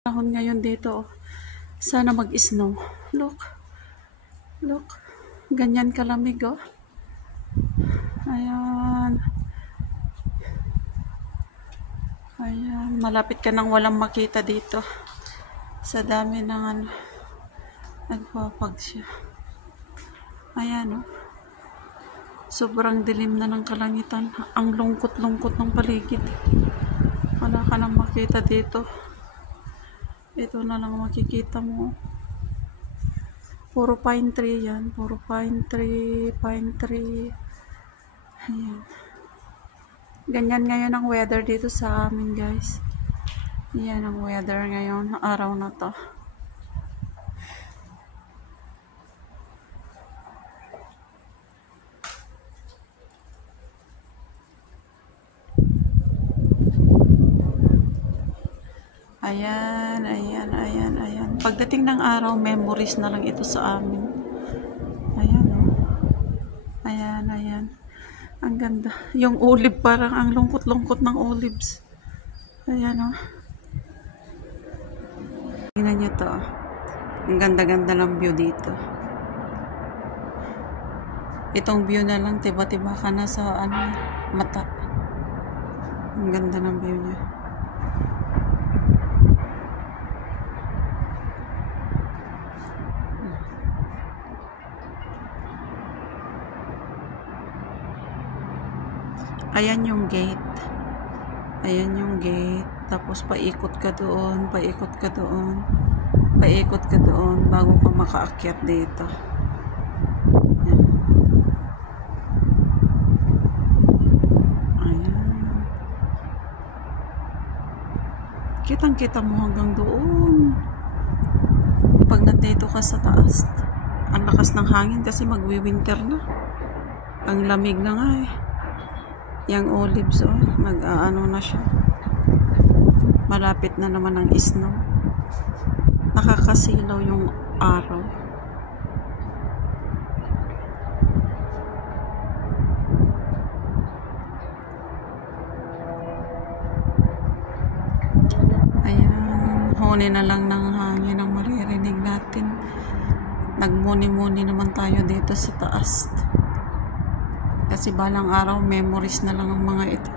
Panahon ngayon dito, sana mag-snow. Look, look, ganyan kalamig, oh. Ayan, ayan, malapit ka nang walang makita dito sa dami ng nagpapag siya. Ayan, oh, sobrang dilim na ng kalangitan, ang lungkot-lungkot ng paligid, wala ka nang makita dito. Ito na lang makikita mo. Puro pine tree yan. Puro pine tree, pine tree. Ayan. Ganyan ngayon ang weather dito sa amin, guys. Yan ang weather ngayon, araw na to. Ayan, ayan, ayan, ayan. Pagdating ng araw, memories na lang ito sa amin. Ayan, oh. Ayan, ayan. Ang ganda. Yung olive, parang ang lungkot-lungkot ng olives. Ayan, oh. Tingnan nyo to. Ang ganda-ganda ng view dito. Itong view na lang, tiba-tiba ka na sa mata. Ang ganda ng view niya. Ayan yung gate. Ayan yung gate. Tapos paikot ka doon, paikot ka doon, paikot ka doon bago ka makaakyat dito. Ayan. Ayan. Kitang-kita mo hanggang doon. Pag nandito ka sa taas, ang lakas ng hangin kasi magwi-winter na. Ang lamig na nga eh. Yang olives, oh, nag-aano na siya. Malapit na naman ang snow. Nakakasilaw yung araw. Ayan, huni na lang ng hangin ang maririnig natin. Nagmuni-muni naman tayo dito sa taas. Kasi balang araw, memories na lang ang mga ito.